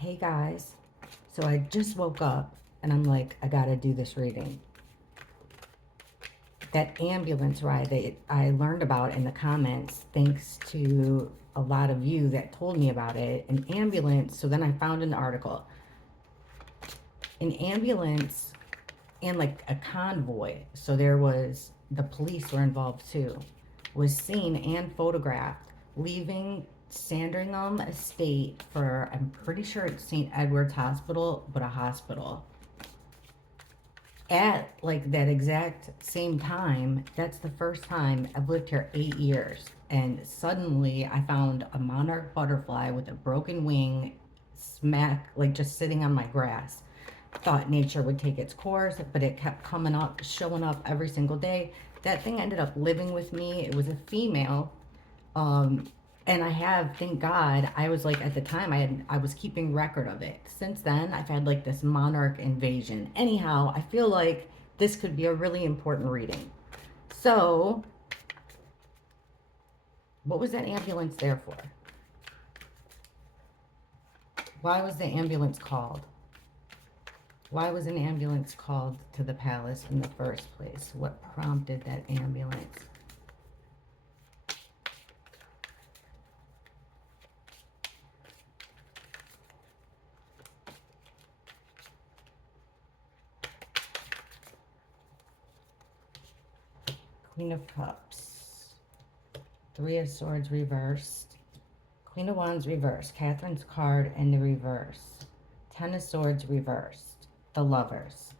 Hey guys, so I just woke up and I'm like, I gotta do this reading. That ambulance ride that I learned about in the comments, thanks to a lot of you that told me about it. An ambulance, so then I found an article. An ambulance and like a convoy, so there was, the police were involved too, was seen and photographed leaving Sandringham Estate for, I'm pretty sure it's St. Edward's Hospital, but a hospital. At like that exact same time, that's the first time I've lived here 8 years. And suddenly I found a monarch butterfly with a broken wing smack, like just sitting on my grass. Thought nature would take its course, but it kept coming up, showing up every single day. That thing ended up living with me. It was a female. Um, and I have, thank God, I was like, at the time I was keeping record of it. Since then, I've had like this monarch invasion. Anyhow, I feel like this could be a really important reading. So, what was that ambulance there for? Why was the ambulance called? Why was an ambulance called to the palace in the first place? What prompted that ambulance? Queen of Cups. Three of Swords reversed. Queen of Wands reversed. Catherine's card in the reverse. Ten of Swords reversed. The Lovers.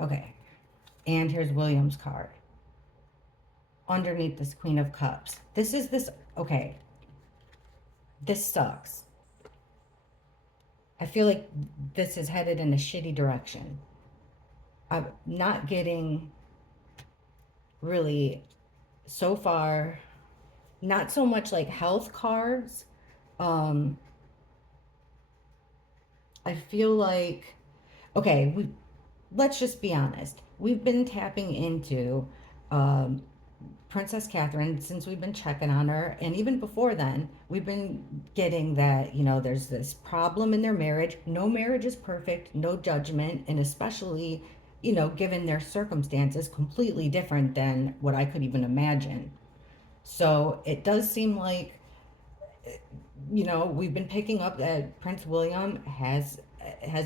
Okay. And here's William's card. Underneath this Queen of Cups. This is this. Okay. This sucks. I feel like this is headed in a shitty direction. I'm not getting really so far, not so much like health cards. um I feel like, okay, let's just be honest, we've been tapping into um Princess Catherine since we've been checking on her, and even before then we've been getting that, there's this problem in their marriage. No marriage is perfect, no judgment, and especially, given their circumstances, completely different than what I could even imagine. So it does seem like, we've been picking up that Prince William has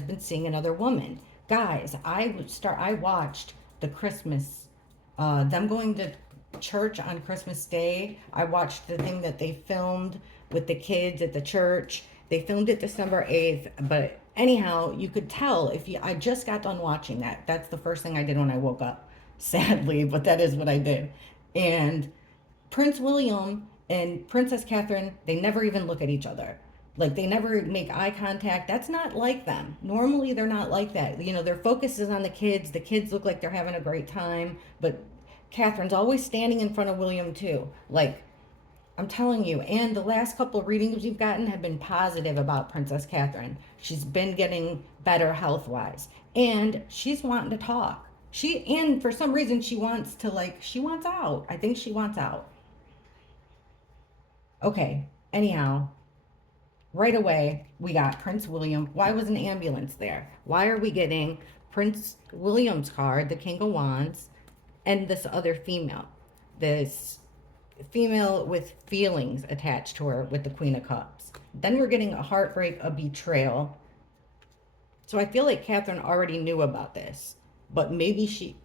been seeing another woman. Guys, I watched the Christmas, them going to church on Christmas Day. I watched the thing that they filmed with the kids at the church. They filmed it December 8th, but anyhow, you could tell, if you I just got done watching that. That's the first thing I did when I woke up. Sadly, but that is what I did. And Prince William and Princess Catherine, they never even look at each other. Like, they never make eye contact. That's not like them. Normally, they're not like that. Their focus is on the kids. The kids look like they're having a great time. But Catherine's always standing in front of William, too. Like, I'm telling you. And the last couple of readings you've gotten have been positive about Princess Catherine. She's been getting better health wise. And she's wanting to talk. And for some reason, she wants out. I think she wants out. Okay, anyhow, right away we got Prince William. Why was an ambulance there? Why are we getting Prince William's card, the King of Wands, and this other female? This female with feelings attached to her with the Queen of Cups. Then we're getting a heartbreak, a betrayal. So I feel like Catherine already knew about this, but maybe she.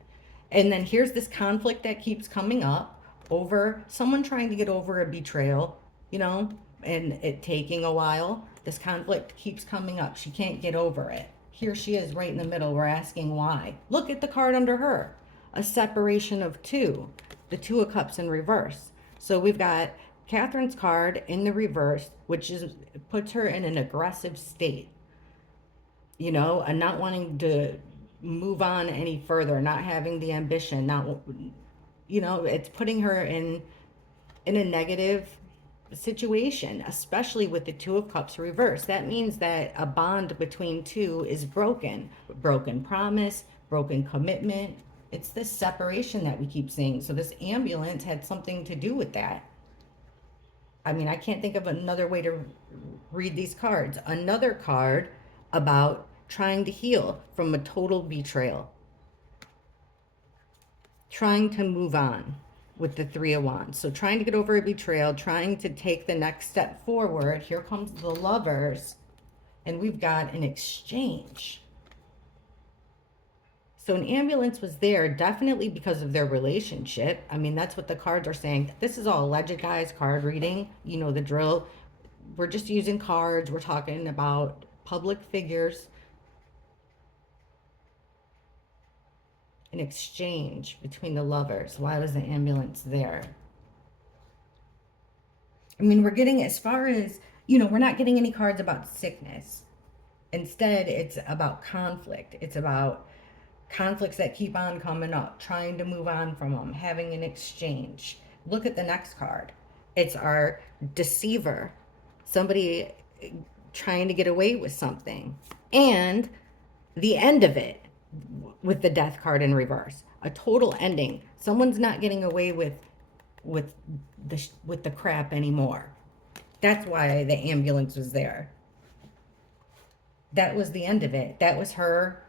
And then here's this conflict that keeps coming up over someone trying to get over a betrayal, you know, and it taking a while. This conflict keeps coming up. She can't get over it. Here she is right in the middle. We're asking why. Look at the card under her. A separation of two. The Two of Cups in reverse. So we've got Catherine's card in the reverse, which puts her in an aggressive state, and not wanting to move on any further, not having the ambition, not, it's putting her in a negative situation, especially with the Two of Cups reversed. That means that a bond between two is broken. Broken promise, broken commitment. It's this separation that we keep seeing. So this ambulance had something to do with that. I mean, I can't think of another way to read these cards. Another card about trying to heal from a total betrayal, trying to move on with the Three of Wands. So trying to get over a betrayal, trying to take the next step forward. Here comes the Lovers, and we've got an exchange. So an ambulance was there definitely because of their relationship. I mean, that's what the cards are saying. This is all alleged, guys, card reading. You know the drill. We're just using cards. We're talking about public figures. An exchange between the Lovers. Why was the ambulance there? I mean, we're getting as far as, we're not getting any cards about sickness. Instead, it's about conflict. It's about conflicts that keep on coming up, trying to move on from them, having an exchange. Look at the next card. It's our deceiver, somebody trying to get away with something. And the end of it with the death card in reverse, a total ending. Someone's not getting away with the crap anymore. That's why the ambulance was there. That was the end of it. That was her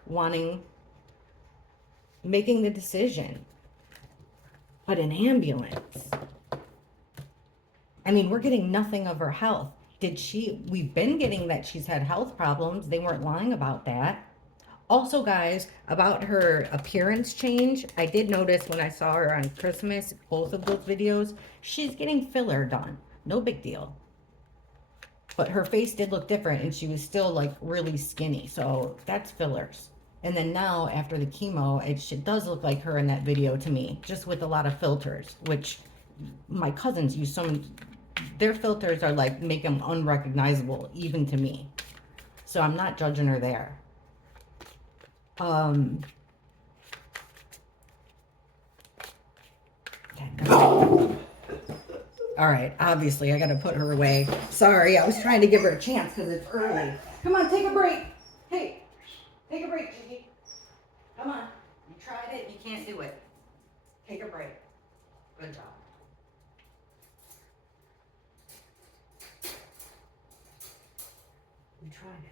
making the decision. But an ambulance. I mean, we're getting nothing of her health. We've been getting that she's had health problems. They weren't lying about that. Also, guys, about her appearance change, I did notice when I saw her on Christmas, both of those videos, she's getting filler done. No big deal. But her face did look different, and she was still, like, really skinny. So that's fillers. And then now, after the chemo, it does look like her in that video to me, just with a lot of filters, which my cousins use some. Their filters are like, make them unrecognizable, even to me. So I'm not judging her there. All right, obviously I gotta put her away. Sorry, I was trying to give her a chance because it's early. Come on, take a break. Hey, take a break, Gigi. Come on. You tried it, you can't do it. Take a break. Good job. You tried it.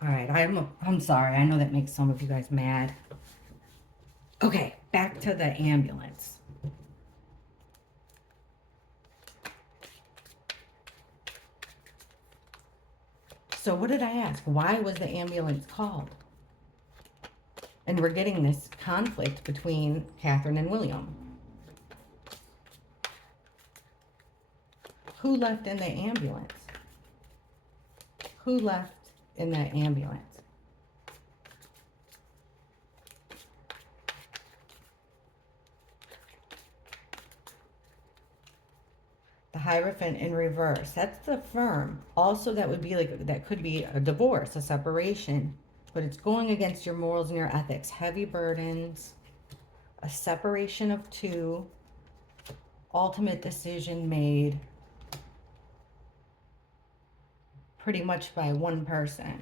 All right, I'm sorry. I know that makes some of you guys mad. Okay, back to the ambulance. So what did I ask? Why was the ambulance called? And we're getting this conflict between Catherine and William. Who left in the ambulance? Who left in that ambulance? The Hierophant in reverse. That's the firm. Also, that would be like, that could be a divorce, a separation. But it's going against your morals and your ethics. Heavy burdens, a separation of two, ultimate decision made pretty much by one person.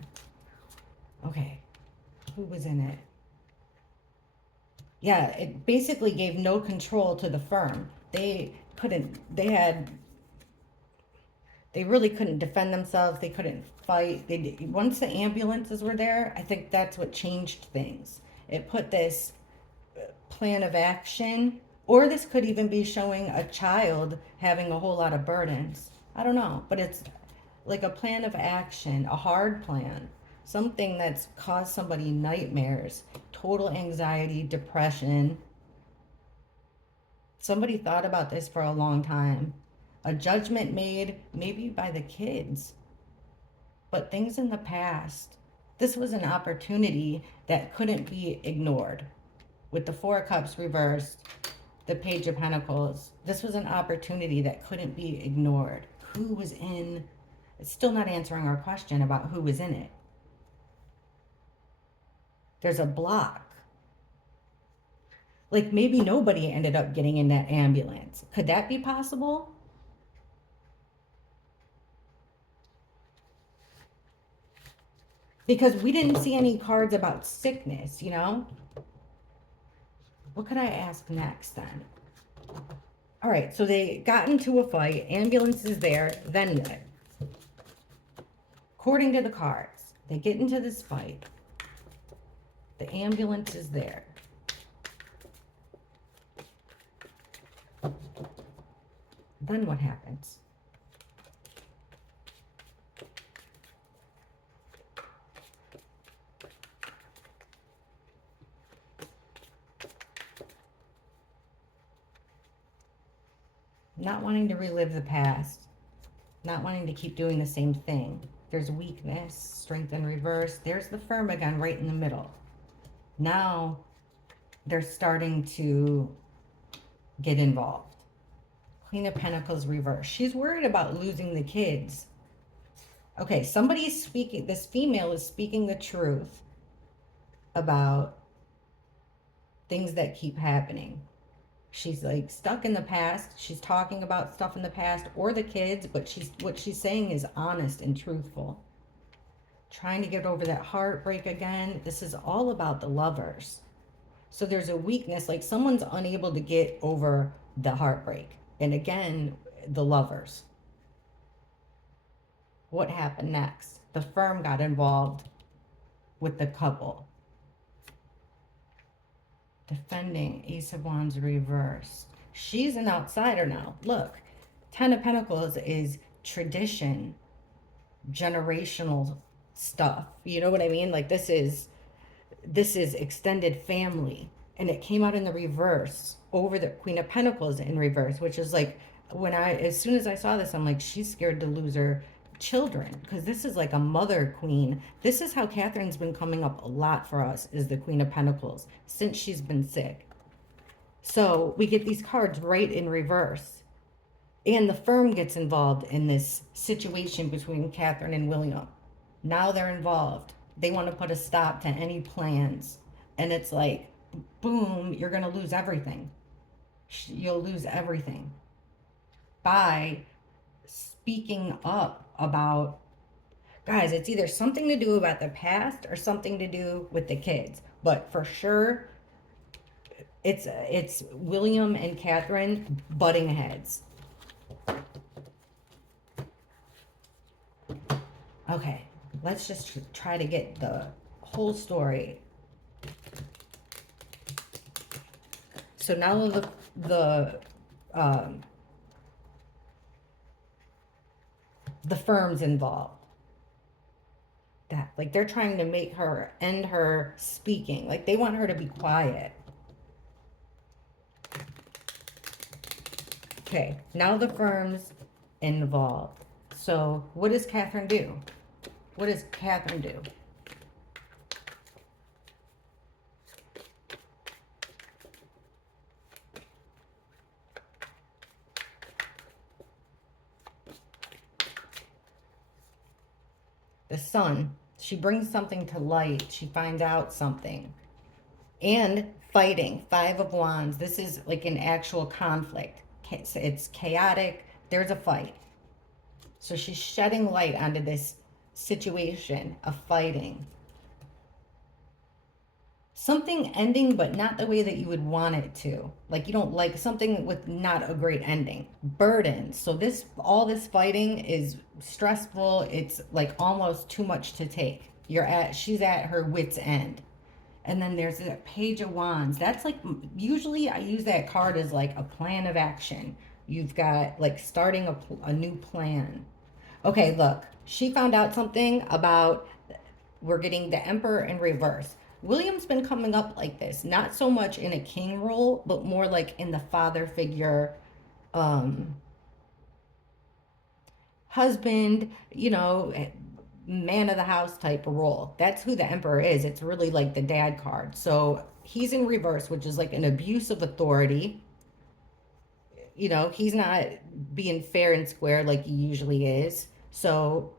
Okay, who was in it? Yeah, it basically gave no control to the firm. They really couldn't defend themselves. They couldn't fight. Once the ambulances were there, I think that's what changed things. It put this plan of action, or this could even be showing a child having a whole lot of burdens. I don't know, but it's like a plan of action, a hard plan, something that's caused somebody nightmares, total anxiety, depression. Somebody thought about this for a long time. A judgment made maybe by the kids, but things in the past. This was an opportunity that couldn't be ignored. With the Four of Cups reversed, the Page of Pentacles, this was an opportunity that couldn't be ignored. Who was in? It's still not answering our question about who was in it. There's a block. Like maybe nobody ended up getting in that ambulance. Could that be possible? Because we didn't see any cards about sickness, you know? What could I ask next then? All right, so they got into a fight. Ambulance is there. Then what? According to the cards, they get into this fight. The ambulance is there. Then what happens? Not wanting to relive the past, not wanting to keep doing the same thing. There's weakness, strength in reverse. There's the firm again, right in the middle. Now they're starting to get involved. Queen of Pentacles reverse. She's worried about losing the kids. Okay, somebody's speaking, this female is speaking the truth about things that keep happening. She's like stuck in the past. She's talking about stuff in the past or the kids, but what she's saying is honest and truthful. Trying to get over that heartbreak again. This is all about the lovers. So there's a weakness, like someone's unable to get over the heartbreak. And again, the lovers. What happened next? The firm got involved with the couple. Defending, Ace of Wands reversed. She's an outsider now. Look, Ten of Pentacles is tradition, generational stuff. You know what I mean? Like this is extended family. And it came out in the reverse over the Queen of Pentacles in reverse, which is like as soon as I saw this, I'm like, she's scared to lose her children because this is like a mother queen. This is how Catherine's been coming up a lot for us, is the Queen of Pentacles since she's been sick. So we get these cards right in reverse. And the firm gets involved in this situation between Catherine and William. Now they're involved. They want to put a stop to any plans. And it's like, boom, you're going to lose everything. You'll lose everything by speaking up about, guys, it's either something to do about the past or something to do with the kids. But for sure, it's William and Catherine butting heads. Okay, let's just try to get the whole story. So now the firm's involved. That, like, they're trying to make her end her speaking. Like, they want her to be quiet. Okay, now the firm's involved. So what does Catherine do? What does Catherine do? The Sun. She brings something to light. She finds out something. And fighting. Five of Wands. This is like an actual conflict. It's chaotic. There's a fight. So she's shedding light onto this situation of fighting. Something ending, but not the way that you would want it to. Like, you don't like something with not a great ending. Burden. So all this fighting is stressful. It's like almost too much to take. She's at her wit's end. And then there's that Page of Wands. That's like, usually I use that card as like a plan of action. You've got like starting a new plan. Okay, look, she found out something about, we're getting the Emperor in reverse. William's been coming up like this, not so much in a king role, but more like in the father figure, husband, man of the house type role. That's who the Emperor is. It's really like the dad card. So he's in reverse, which is like an abuse of authority. He's not being fair and square like he usually is. So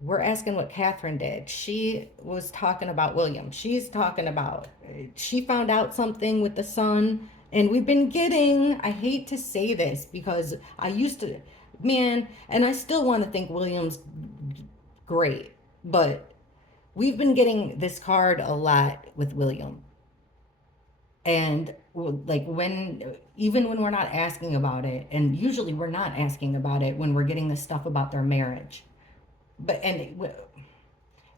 we're asking what Catherine did. She was talking about William. She found out something with the Sun. And we've been getting, I hate to say this because I used to, man, and I still want to think William's great. But we've been getting this card a lot with William. And like when, even when we're not asking about it, and usually we're not asking about it when we're getting this stuff about their marriage. But,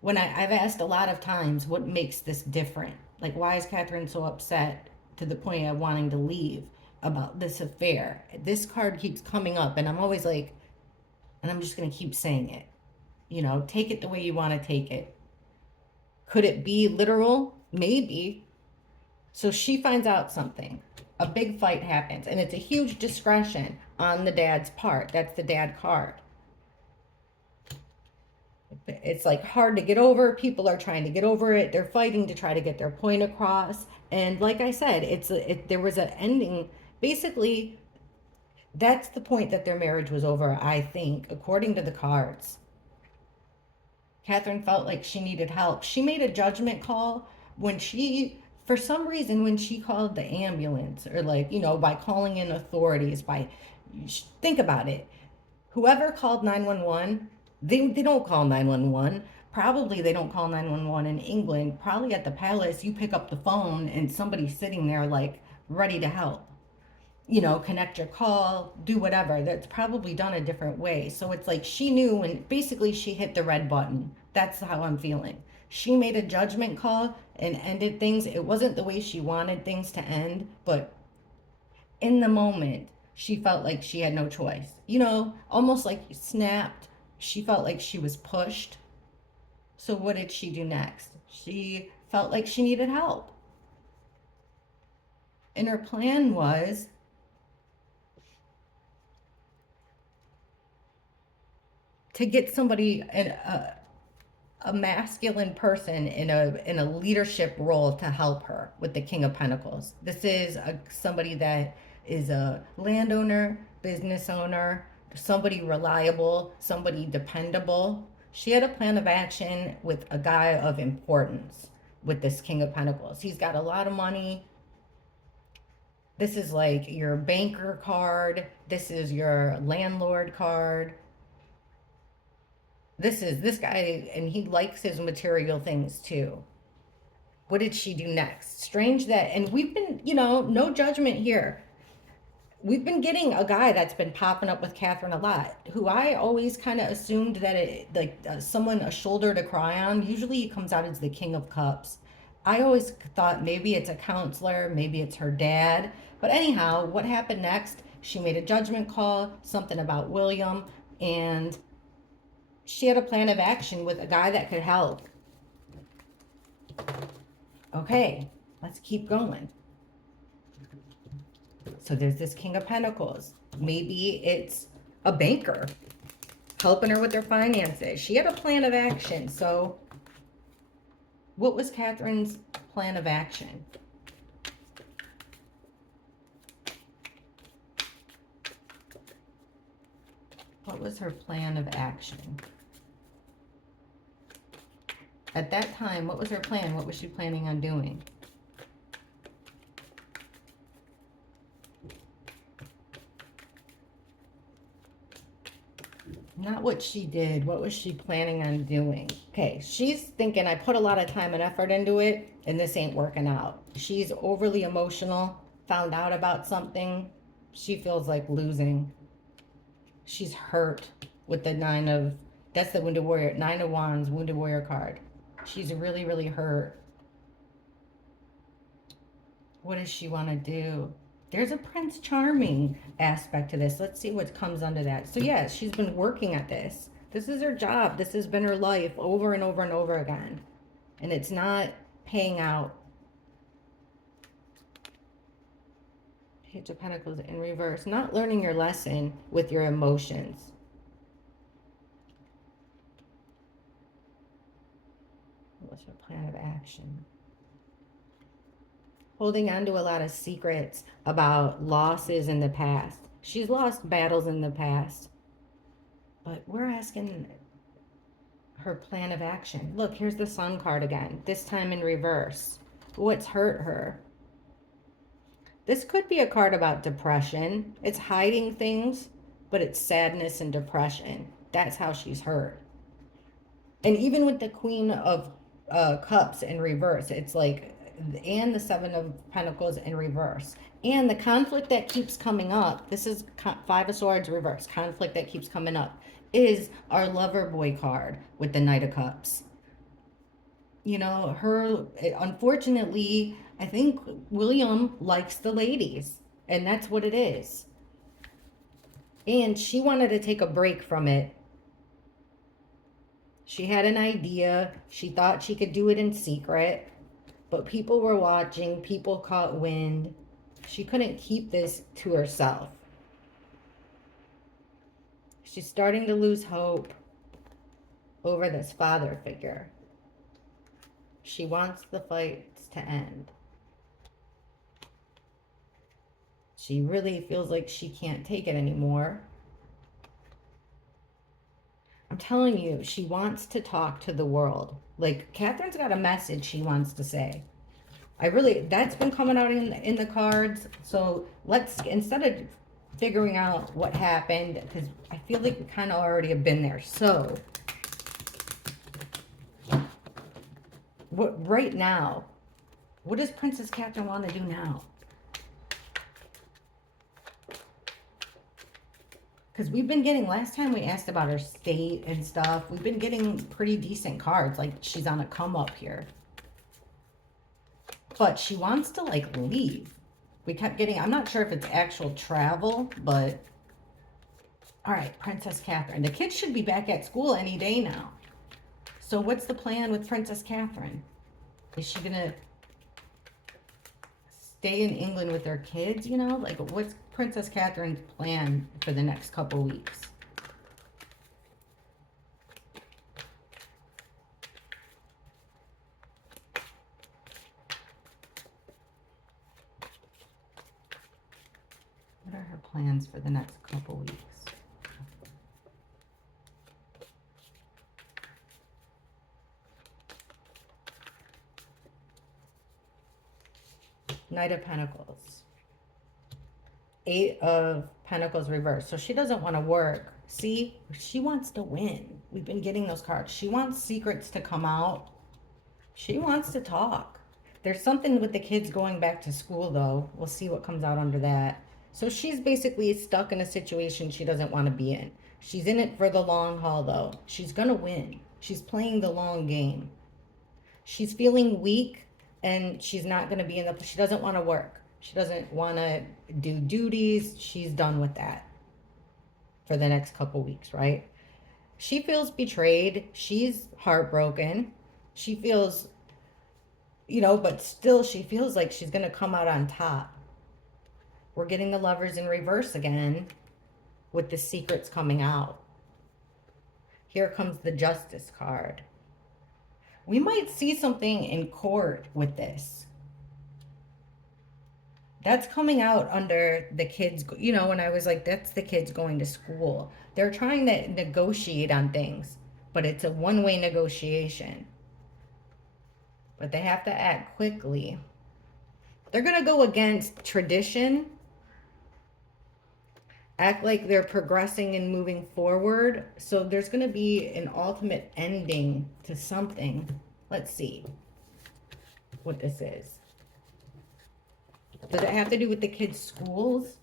when I've asked a lot of times what makes this different, like why is Catherine so upset to the point of wanting to leave about this affair? This card keeps coming up, and I'm always like, and I'm just going to keep saying it. You know, take it the way you want to take it. Could it be literal? Maybe. So she finds out something. A big fight happens, and it's a huge discretion on the dad's part. That's the dad card. It's like hard to get over. People are trying to get over it. They're fighting to try to get their point across. And like I said, there was an ending. Basically, that's the point that their marriage was over, I think, according to the cards. Catherine felt like she needed help. She made a judgment call when for some reason, when she called the ambulance, or like, by calling in authorities, think about it. Whoever called 911, they don't call 911. Probably they don't call 911 in England. Probably at the palace, you pick up the phone and somebody's sitting there like ready to help. Connect your call, do whatever. That's probably done a different way. So it's like she knew, and basically she hit the red button. That's how I'm feeling. She made a judgment call and ended things. It wasn't the way she wanted things to end, but in the moment, she felt like she had no choice. Almost like snapped. She felt like she was pushed. So what did she do next? She felt like she needed help. And her plan was to get somebody, a masculine person in a leadership role to help her with the King of Pentacles. This is somebody that is a landowner, business owner, somebody reliable, somebody dependable. She had a plan of action with a guy of importance with this King of Pentacles. He's got a lot of money. This is like your banker card. This is your landlord card. This guy, and he likes his material things too. What did she do next? Strange that, and we've been, no judgment here. We've been getting a guy that's been popping up with Catherine a lot, who I always kind of assumed that someone, a shoulder to cry on. Usually he comes out as the King of Cups. I always thought maybe it's a counselor, maybe it's her dad. But anyhow, what happened next? She made a judgment call, something about William, and she had a plan of action with a guy that could help. Okay, let's keep going. So there's this King of Pentacles. Maybe it's a banker helping her with her finances. She had a plan of action. So what was Catherine's plan of action? What was her plan of action? At that time, what was her plan? What was she planning on doing? Not what she did. What was she planning on doing? Okay, she's thinking, I put a lot of time and effort into it, and this ain't working out. She's overly emotional, found out about something. She feels like losing. She's hurt with the that's the Wounded Warrior, Nine of Wands, Wounded Warrior card. She's really, really hurt. What does she want to do? There's a Prince Charming aspect to this. Let's see what comes under that. So yes, she's been working at this. This is her job. This has been her life over and over and over again. And it's not paying out. Page of Pentacles in reverse. Not learning your lesson with your emotions. What's her plan of action? Holding on to a lot of secrets about losses in the past. She's lost battles in the past. But we're asking her plan of action. Look, here's the Sun card again. This time in reverse. What's hurt her? This could be a card about depression. It's hiding things, but it's sadness and depression. That's how she's hurt. And even with the Queen of Cups in reverse, it's like and the Seven of Pentacles in reverse. And the conflict that keeps coming up, this is Five of Swords reverse, conflict that keeps coming up, is our lover boy card with the Knight of Cups. You know, unfortunately, I think William likes the ladies, and that's what it is. And she wanted to take a break from it. She had an idea. She thought she could do it in secret, but people were watching. People caught wind. She couldn't keep this to herself. She's starting to lose hope over this father figure. She wants the fights to end. She really feels like she can't take it anymore. I'm telling you, she wants to talk to the world. Like, Catherine's got a message she wants to say. That's been coming out in the cards. So let's, instead of figuring out what happened, because I feel like we kind of already have been there. So, right now, what does Princess Catherine want to do now? Because we've been getting, last time we asked about her state and stuff, we've been getting pretty decent cards. Like, she's on a come up here. But she wants to, like, leave. We kept getting, I'm not sure if it's actual travel, but... All right, Princess Catherine. The kids should be back at school any day now. So what's the plan with Princess Catherine? Is she going to stay in England with her kids, you know? Like, what's Princess Catherine's plan for the next couple weeks? What are her plans for the next couple weeks? Knight of Pentacles. Eight of Pentacles reversed. So she doesn't want to work. See, she wants to win. We've been getting those cards. She wants secrets to come out. She wants to talk. There's something with the kids going back to school, though. We'll see what comes out under that. So she's basically stuck in a situation she doesn't want to be in. She's in it for the long haul, though. She's going to win. She's playing the long game. She's feeling weak, and she's not going to be in the... She doesn't want to work. She doesn't want to do duties. She's done with that for the next couple weeks, right? She feels betrayed. She's heartbroken. She feels, you know, but still she feels like she's going to come out on top. We're getting the Lovers in reverse again with the secrets coming out. Here comes the Justice card. We might see something in court with this. That's coming out under the kids, you know, when I was like, that's the kids going to school. They're trying to negotiate on things, but it's a one-way negotiation. But they have to act quickly. They're going to go against tradition, act like they're progressing and moving forward. So there's going to be an ultimate ending to something. Let's see what this is. Does it have to do with the kids' schools?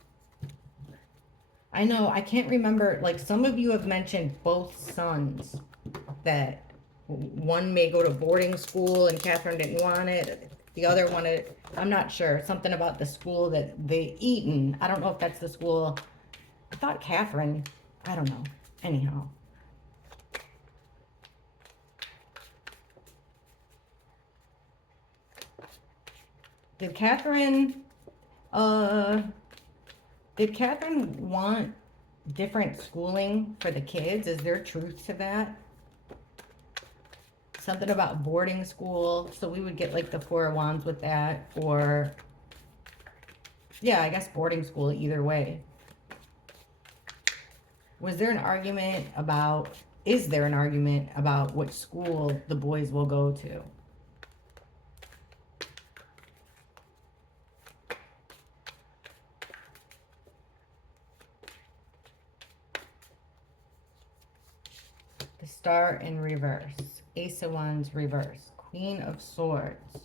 I know, I can't remember. Like, some of you have mentioned both sons. That one may go to boarding school and Catherine didn't want it. The other wanted, I'm not sure. Something about the school that they Eton. I don't know if that's the school. I thought Catherine, I don't know. Anyhow. Did Catherine want different schooling for the kids? Is there truth to that? Something about boarding school. So we would get like the Four of Wands with that. Or, yeah, I guess boarding school either way. Was there an argument about, is there an argument about which school the boys will go to? Star in reverse, Ace of Wands reverse, Queen of Swords,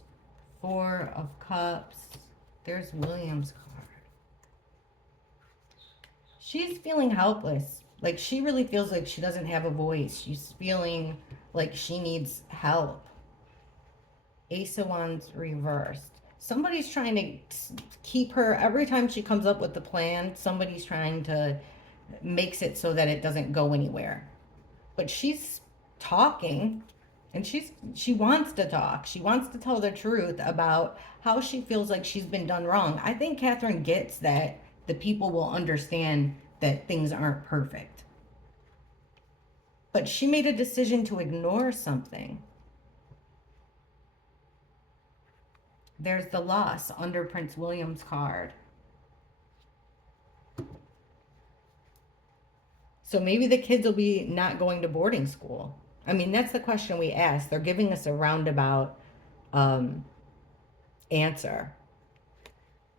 Four of Cups. There's William's card. She's feeling helpless. Like, she really feels like she doesn't have a voice. She's feeling like she needs help. Ace of Wands reversed. Somebody's trying to keep her, every time she comes up with the plan, somebody's trying to makes it so that it doesn't go anywhere. But she's talking, and she wants to talk. She wants to tell the truth about how she feels like she's been done wrong. I think Catherine gets that the people will understand that things aren't perfect. But she made a decision to ignore something. There's the loss under Prince William's card. So maybe the kids will be not going to boarding school. I mean, that's the question we asked. They're giving us a roundabout answer.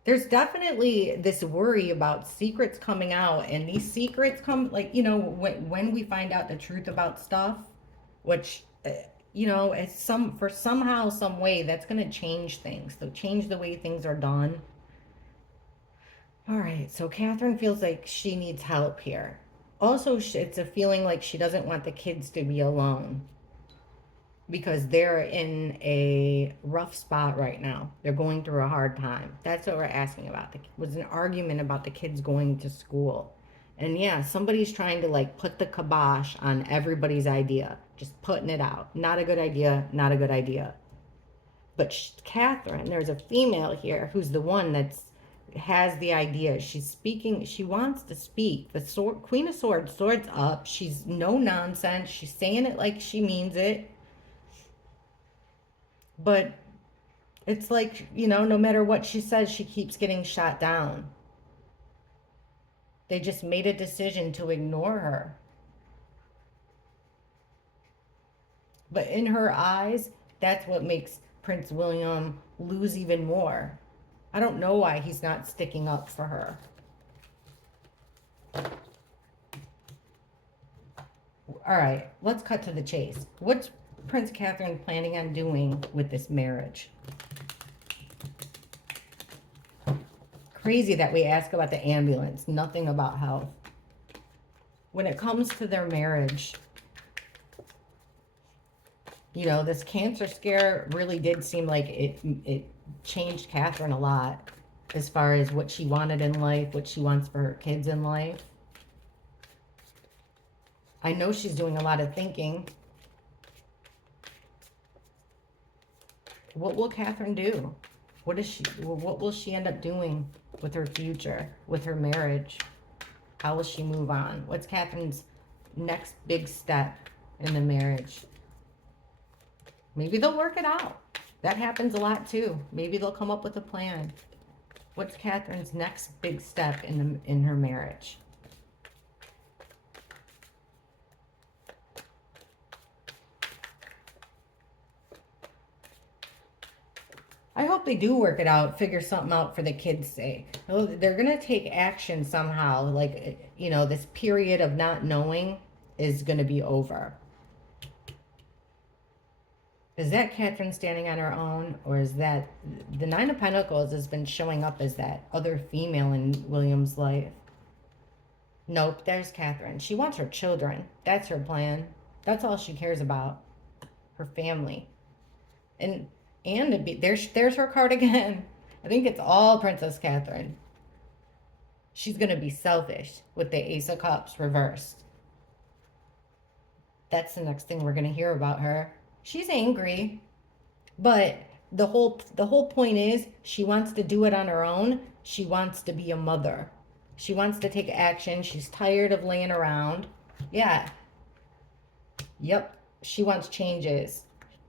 There's definitely this worry about secrets coming out, and these secrets come, like, when we find out the truth about stuff, which it's somehow, some way, that's going to change things. So change the way things are done. All right, so Catherine feels like she needs help here. Also, it's a feeling like she doesn't want the kids to be alone because they're in a rough spot right now. They're going through a hard time. That's what we're asking about. It was an argument about the kids going to school. And yeah, somebody's trying to like put the kibosh on everybody's idea, just putting it out. Not a good idea, not a good idea. But Catherine, there's a female here who's the one that's has the idea. She's speaking. She wants to speak. The Queen of Swords, swords up. She's no nonsense. She's saying it like she means it. But it's like, no matter what she says, she keeps getting shot down. They just made a decision to ignore her. But in her eyes, that's what makes Prince William lose even more. I don't know why he's not sticking up for her. All right, let's cut to the chase. What's Prince Catherine planning on doing with this marriage? Crazy that we ask about the ambulance, nothing about health. When it comes to their marriage, this cancer scare really did seem like it changed Catherine a lot as far as what she wanted in life, what she wants for her kids in life. I know she's doing a lot of thinking. What will Catherine do? What will she end up doing with her future, with her marriage? How will she move on? What's Catherine's next big step in the marriage? Maybe they'll work it out. That happens a lot too. Maybe they'll come up with a plan. What's Catherine's next big step in her marriage? I hope they do work it out, figure something out for the kids' sake. They're going to take action somehow. Like, this period of not knowing is going to be over. Is that Catherine standing on her own, or is that the Nine of Pentacles has been showing up as that other female in William's life? Nope, there's Catherine. She wants her children. That's her plan. That's all she cares about. Her family. And there's her card again. I think it's all Princess Catherine. She's going to be selfish with the Ace of Cups reversed. That's the next thing we're going to hear about her. She's angry, but the whole point is she wants to do it on her own. She wants to be a mother. She wants to take action. She's tired of laying around. Yeah. Yep. She wants changes.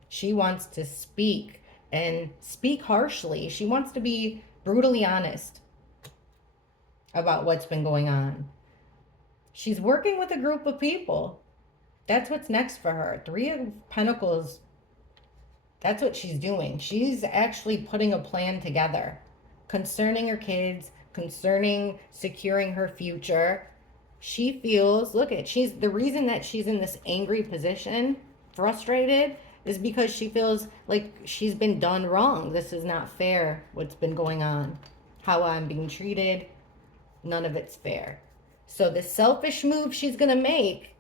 She wants to speak, and speak harshly. She wants to be brutally honest about what's been going on. She's working with a group of people. That's what's next for her. Three of Pentacles. That's what she's doing. She's actually putting a plan together concerning her kids, concerning securing her future. She feels, she's the reason that she's in this angry position, frustrated, is because she feels like she's been done wrong. This is not fair, what's been going on. How I'm being treated, none of it's fair. So the selfish move she's going to make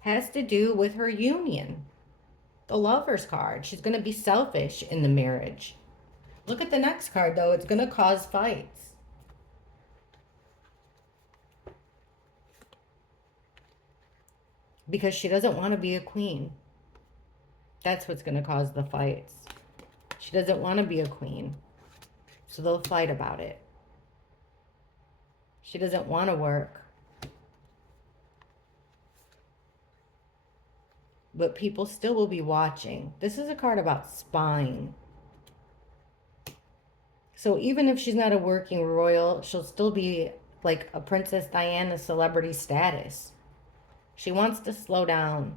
has to do with her union. The Lover's card. She's going to be selfish in the marriage. Look at the next card, though. It's going to cause fights. Because she doesn't want to be a queen. That's what's going to cause the fights. She doesn't want to be a queen. So they'll fight about it. She doesn't want to work. But people still will be watching. This is a card about spying. So even if she's not a working royal, she'll still be like a Princess Diana celebrity status. She wants to slow down.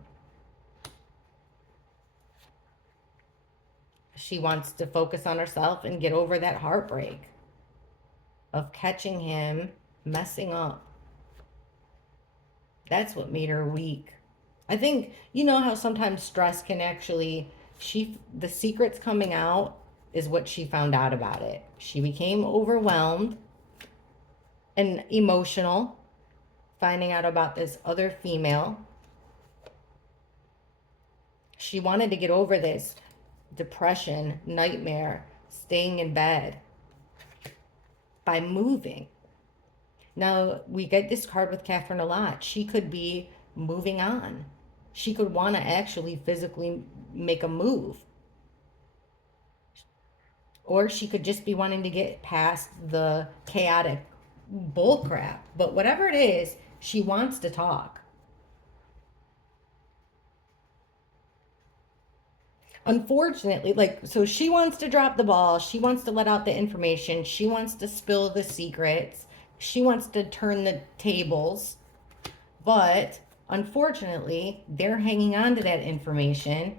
She wants to focus on herself and get over that heartbreak of catching him messing up. That's what made her weak. I think, you know how sometimes stress can actually, the secrets coming out is what she found out about it. She became overwhelmed and emotional, finding out about this other female. She wanted to get over this depression, nightmare, staying in bed by moving. Now, we get this card with Catherine a lot. She could be moving on. She could want to actually physically make a move. Or she could just be wanting to get past the chaotic bullcrap. But whatever it is, she wants to talk. Unfortunately, so she wants to drop the ball. She wants to let out the information. She wants to spill the secrets. She wants to turn the tables. But unfortunately, they're hanging on to that information.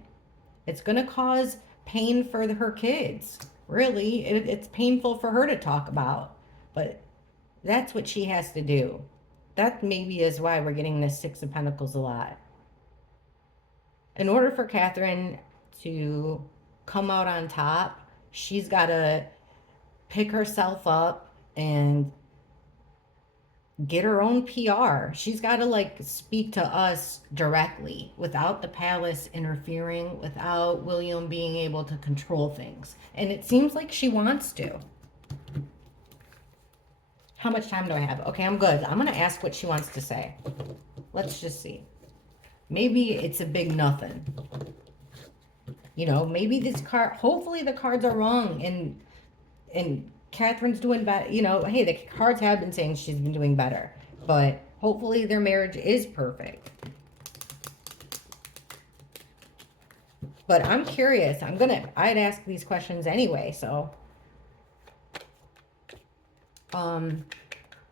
It's going to cause pain for her kids. Really, it's painful for her to talk about. But that's what she has to do. That maybe is why we're getting this Six of Pentacles a lot. In order for Catherine to come out on top, she's got to pick herself up and get her own PR. She's got to speak to us directly without the palace interfering, without William being able to control things. And it seems like she wants to. How much time do I have? Okay, I'm good. I'm going to ask what she wants to say. Let's just see. Maybe it's a big nothing. You know, maybe this card, hopefully the cards are wrong and Catherine's doing better. You know, hey, the cards have been saying she's been doing better, but hopefully their marriage is perfect. But I'm curious. I'd ask these questions anyway, so.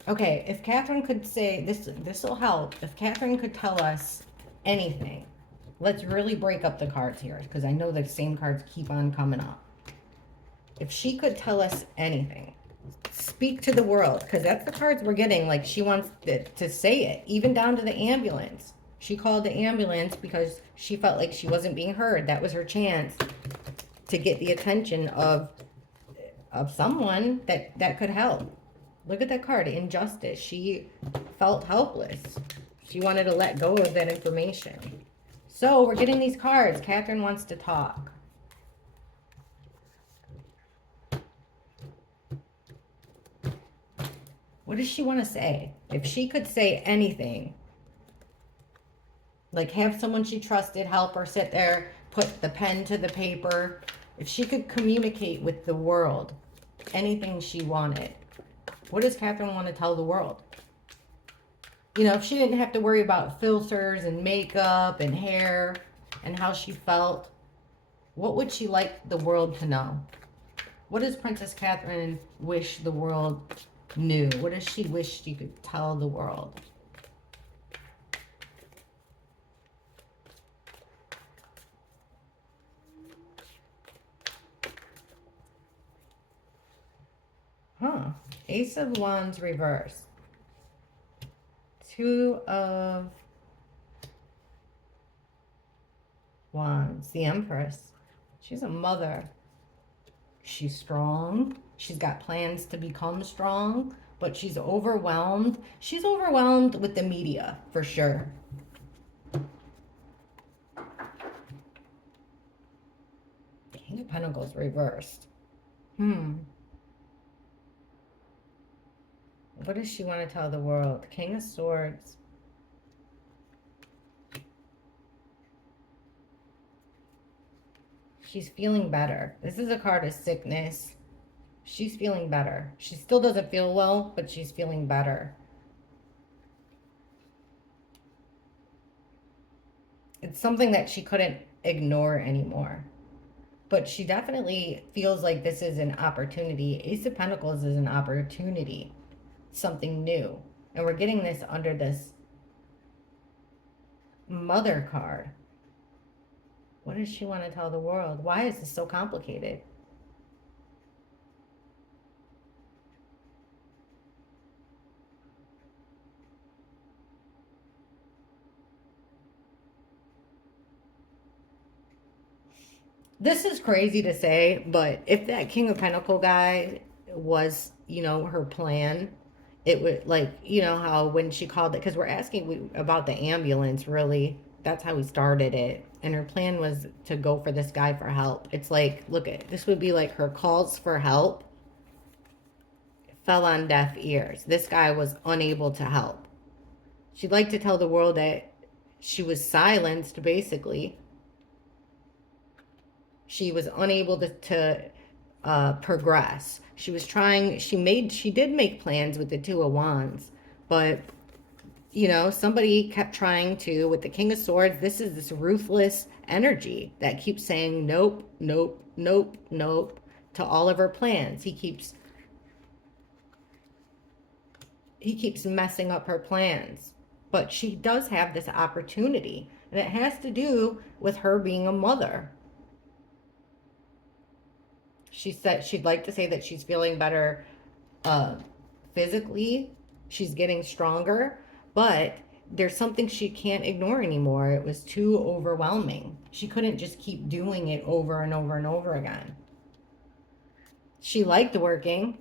Okay, if Catherine could say, this will help. If Catherine could tell us anything. Let's really break up the cards here, because I know the same cards keep on coming up. If she could tell us anything, speak to the world, because that's the cards we're getting. Like, she wants to say it, even down to the ambulance. She called the ambulance because she felt like she wasn't being heard. That was her chance to get the attention of someone that could help. Look at that card, injustice. She felt helpless. She wanted to let go of that information. So we're getting these cards. Catherine wants to talk. What does she want to say? If she could say anything, like have someone she trusted help her sit there, put the pen to the paper. If she could communicate with the world, anything she wanted, what does Catherine want to tell the world? You know, if she didn't have to worry about filters and makeup and hair and how she felt, what would she like the world to know? What does Princess Catherine wish the world knew? What does she wish she could tell the world? Ace of Wands reverse. Two of Wands, the Empress. She's a mother. She's strong. She's got plans to become strong, but she's overwhelmed. She's overwhelmed with the media, for sure. King of Pentacles reversed. Hmm. What does she want to tell the world? King of Swords. She's feeling better. This is a card of sickness. She's feeling better. She still doesn't feel well, but she's feeling better. It's something that she couldn't ignore anymore. But she definitely feels like this is an opportunity. Ace of Pentacles is an opportunity, something new. And we're getting this under this Mother card. What does she want to tell the world? Why is this so complicated? This is crazy to say, but if that King of Pentacle guy was, her plan, it would, like, how when she called it, because we're asking about the ambulance, really. That's how we started it. And her plan was to go for this guy for help. It's like, look at this would be like her calls for help fell on deaf ears. This guy was unable to help. She'd like to tell the world that she was silenced, basically. She was unable to progress. She was trying, she did make plans with the Two of Wands, but, somebody kept trying to, with the King of Swords, this is this ruthless energy that keeps saying nope, nope, nope, nope to all of her plans. He keeps messing up her plans. But she does have this opportunity, and it has to do with her being a mother. She said she'd like to say that she's feeling better uh, physically. She's getting stronger, but there's something she can't ignore anymore. It was too overwhelming. She couldn't just keep doing it over and over and over again. She liked working.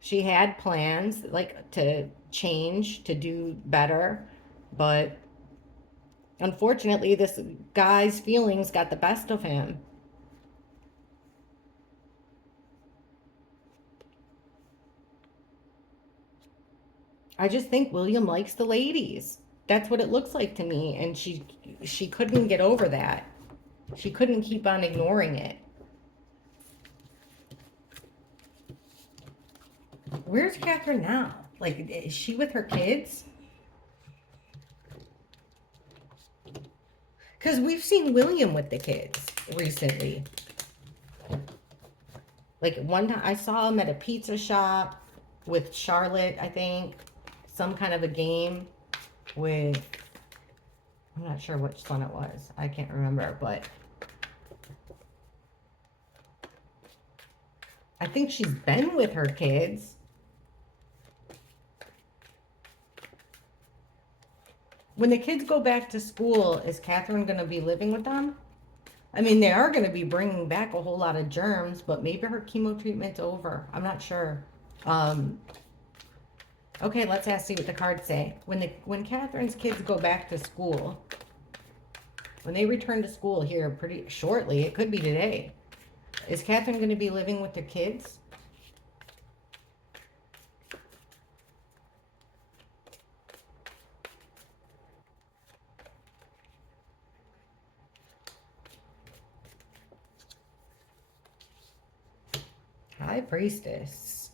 She had plans like to change, to do better, but unfortunately this guy's feelings got the best of him. I just think William likes the ladies. That's what it looks like to me, and she couldn't get over that. She couldn't keep on ignoring it. Where's Catherine now? Like, is she with her kids? Because we've seen William with the kids recently. Like, one time I saw him at a pizza shop with Charlotte, I think. Some kind of a game with, I'm not sure which one it was. I can't remember, but I think she's been with her kids. When the kids go back to school, is Catherine going to be living with them? I mean, they are going to be bringing back a whole lot of germs, but maybe her chemo treatment's over. I'm not sure. Okay, let's see what the cards say. When Catherine's kids go back to school, when they return to school here pretty shortly, it could be today. Is Catherine going to be living with the kids? High Priestess.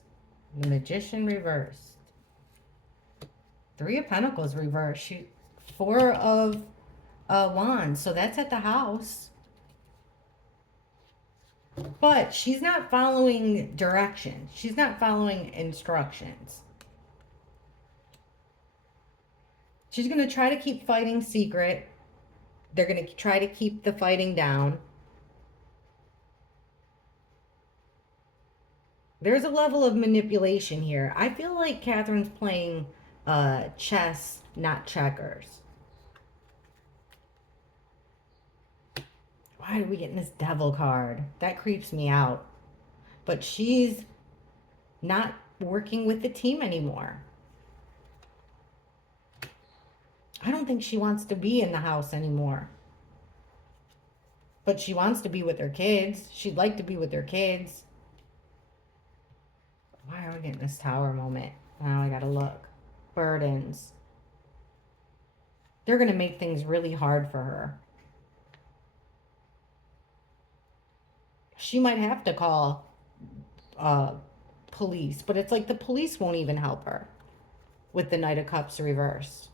The Magician reversed. Three of Pentacles reversed. Four of Wands. So that's at the house. But she's not following directions. She's not following instructions. She's going to try to keep fighting secret. They're going to try to keep the fighting down. There's a level of manipulation here. I feel like Catherine's playing chess, not checkers. Why are we getting this devil card? That creeps me out. But she's not working with the team anymore. I don't think she wants to be in the house anymore. But she wants to be with her kids. She'd like to be with her kids. Why are we getting this tower moment? Now I gotta look. Burdens. They're gonna make things really hard for her. She might have to call uh, police, but it's like the police won't even help her with the Knight of Cups reversed.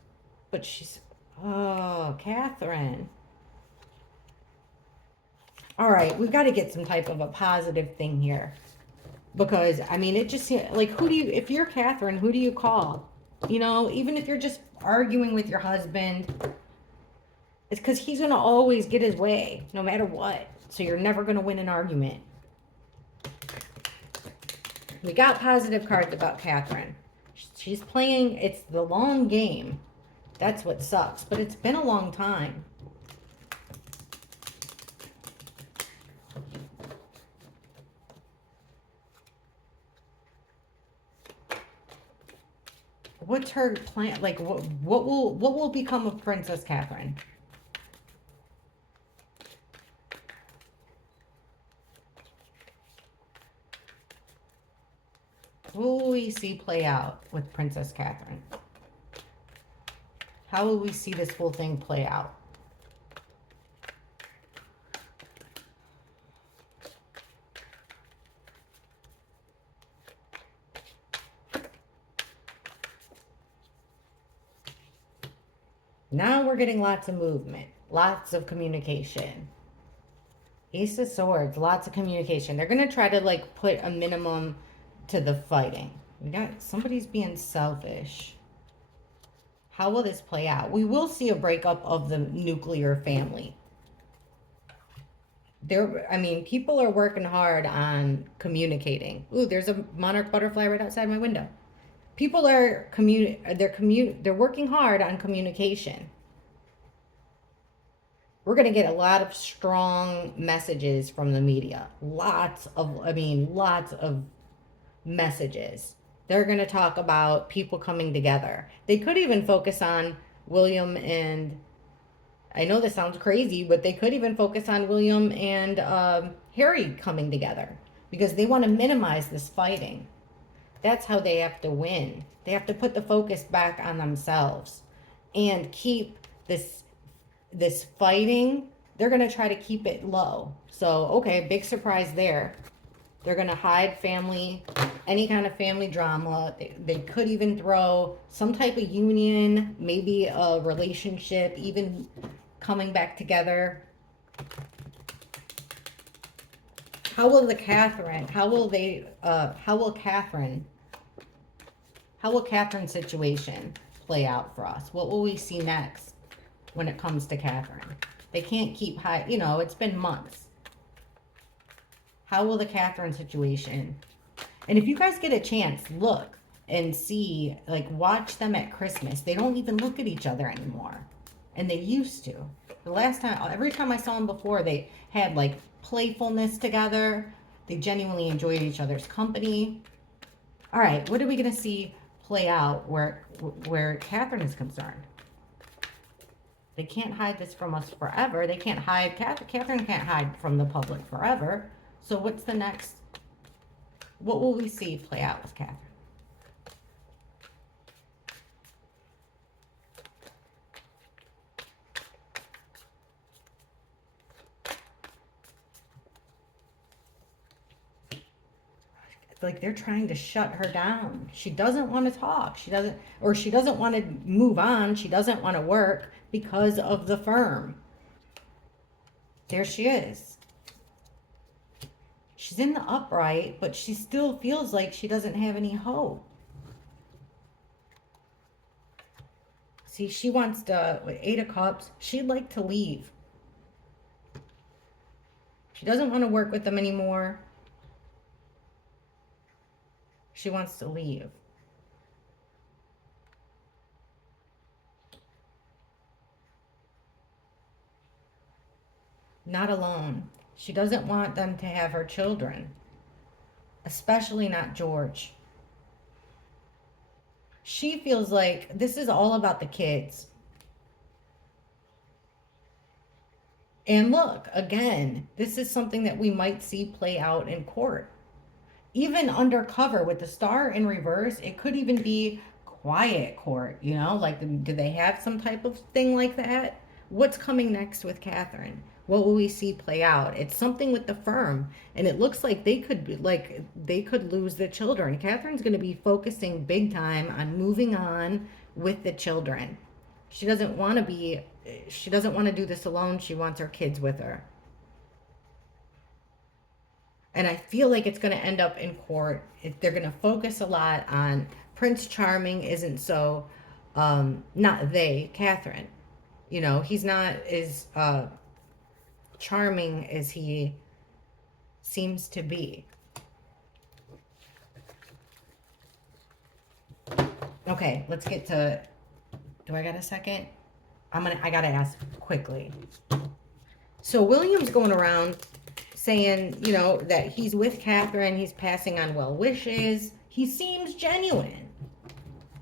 But she's, oh, Catherine. All right, we've got to get some type of a positive thing here. Because, I mean, it just seems like, who do you, if you're Catherine, who do you call? You know, even if you're just arguing with your husband, it's because he's going to always get his way, no matter what. So you're never going to win an argument. We got positive cards about Catherine. She's playing, it's the long game. That's what sucks. But it's been a long time. What's her plan? Like, what will become of Princess Catherine? What will we see play out with Princess Catherine? How will we see this whole thing play out? Now we're getting lots of movement, lots of communication. Ace of Swords, lots of communication. They're going to try to like put a minimum to the fighting. We got somebody's being selfish. How will this play out? We will see a breakup of the nuclear family. I mean, people are working hard on communicating. Ooh, there's a monarch butterfly right outside my window. People are they're working hard on communication. We're going to get a lot of strong messages from the media. Lots of messages. They're going to talk about people coming together. They could even focus on William and, I know this sounds crazy, but they could even focus on William and Harry coming together because they want to minimize this fighting. That's how they have to win. They have to put the focus back on themselves and keep this fighting. They're going to try to keep it low. So, okay, big surprise there. They're going to hide family, any kind of family drama. They could even throw some type of union, maybe a relationship, even coming back together. How will Catherine's situation play out for us? What will we see next when it comes to Catherine? They can't keep high, it's been months. How will the Catherine situation? And if you guys get a chance, look and see, like, watch them at Christmas. They don't even look at each other anymore. And they used to. The last time, every time I saw them before, they had, like, playfulness together. They genuinely enjoyed each other's company. All right, what are we going to see play out where Catherine is concerned? They can't hide this from us forever. They can't hide, Catherine can't hide from the public forever. So what's the next, what will we see play out with Catherine? Like they're trying to shut her down. She doesn't want to talk. She doesn't want to move on. She doesn't want to work because of the firm. There she is. She's in the upright, but she still feels like she doesn't have any hope. See, she wants to, with 8 of Cups, she'd like to leave. She doesn't want to work with them anymore. She wants to leave. not alone. She doesn't want them to have her children, especially not George. She feels like this is all about the kids. And look, again, this is something that we might see play out in court. Even undercover with the star in reverse, it could even be quiet court, you know? Like, do they have some type of thing like that? What's coming next with Catherine? What will we see play out? It's something with the firm, and it looks like they could lose the children. Catherine's going to be focusing big time on moving on with the children. She doesn't want to be she doesn't want to do this alone. She wants her kids with her. And I feel like it's going to end up in court. They're going to focus a lot on Prince Charming isn't so, not they, Catherine. You know, he's not as charming as he seems to be. Okay, let's get to. Do I got a second? I gotta ask quickly. So William's going around saying, you know, that he's with Catherine, he's passing on well wishes. He seems genuine.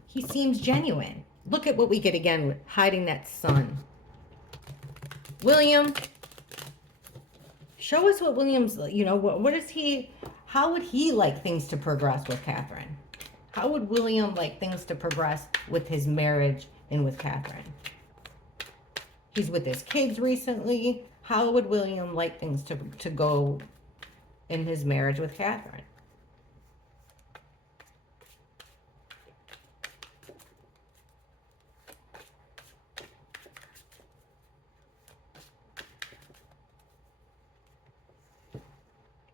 He seems genuine. Look at what we get again with hiding that sun. William, show us what William's, you know, what is he, how would he like things to progress with Catherine? How would William like things to progress with his marriage and with Catherine? He's with his kids recently. How would William like things to go in his marriage with Catherine?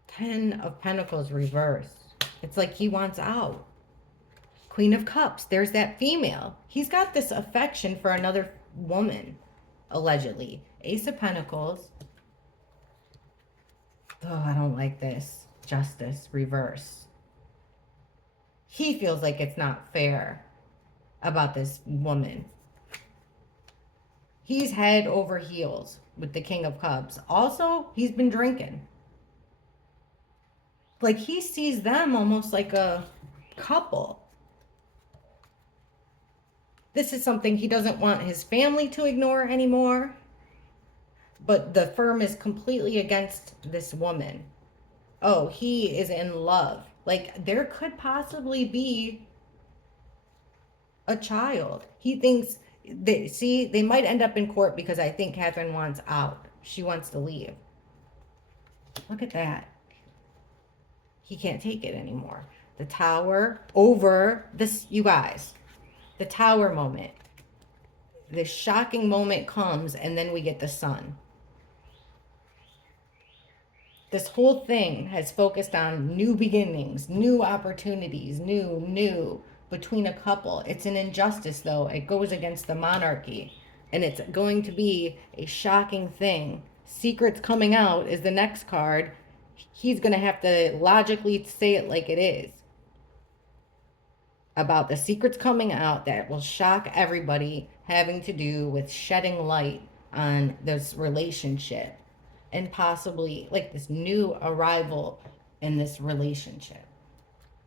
Ten of Pentacles reversed. It's like he wants out. Queen of Cups. There's that female. He's got this affection for another woman, allegedly. Ace of Pentacles. Oh, I don't like this. Justice, reverse. He feels like it's not fair about this woman. He's head over heels with the King of Cups. Also, he's been drinking. Like, he sees them almost like a couple. This is something he doesn't want his family to ignore anymore. But the firm is completely against this woman. Oh, he is in love. Like, there could possibly be a child. He thinks, they might end up in court because I think Catherine wants out. She wants to leave. Look at that. He can't take it anymore. The Tower over this, you guys. The Tower moment. This shocking moment comes, and then we get the Sun. This whole thing has focused on new beginnings, new opportunities, new between a couple. It's an injustice, though. It goes against the monarchy, and it's going to be a shocking thing. Secrets coming out is the next card. He's going to have to logically say it like it is. About the secrets coming out that will shock everybody, having to do with shedding light on this relationship and possibly like this new arrival in this relationship.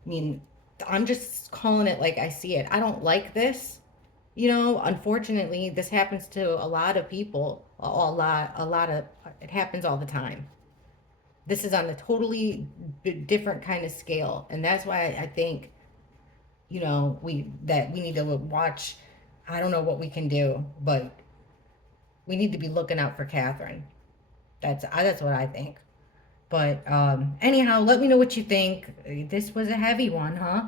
I mean, I'm just calling it like I see it. I don't like this. You know, unfortunately, this happens to a lot of people. It happens all the time. This is on a totally different kind of scale. And that's why I think, you know, we need to watch. I don't know what we can do, but we need to be looking out for Catherine. That's what I think. But anyhow, let me know what you think. This was a heavy one, huh?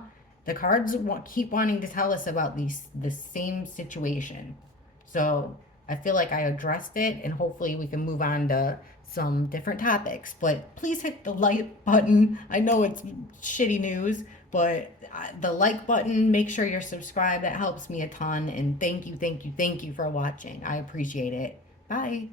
The cards keep wanting to tell us about the same situation. So I feel like I addressed it, and hopefully we can move on to some different topics. But please hit the like button. I know it's shitty news, but the like button, make sure you're subscribed. That helps me a ton. And thank you for watching. I appreciate it. Bye.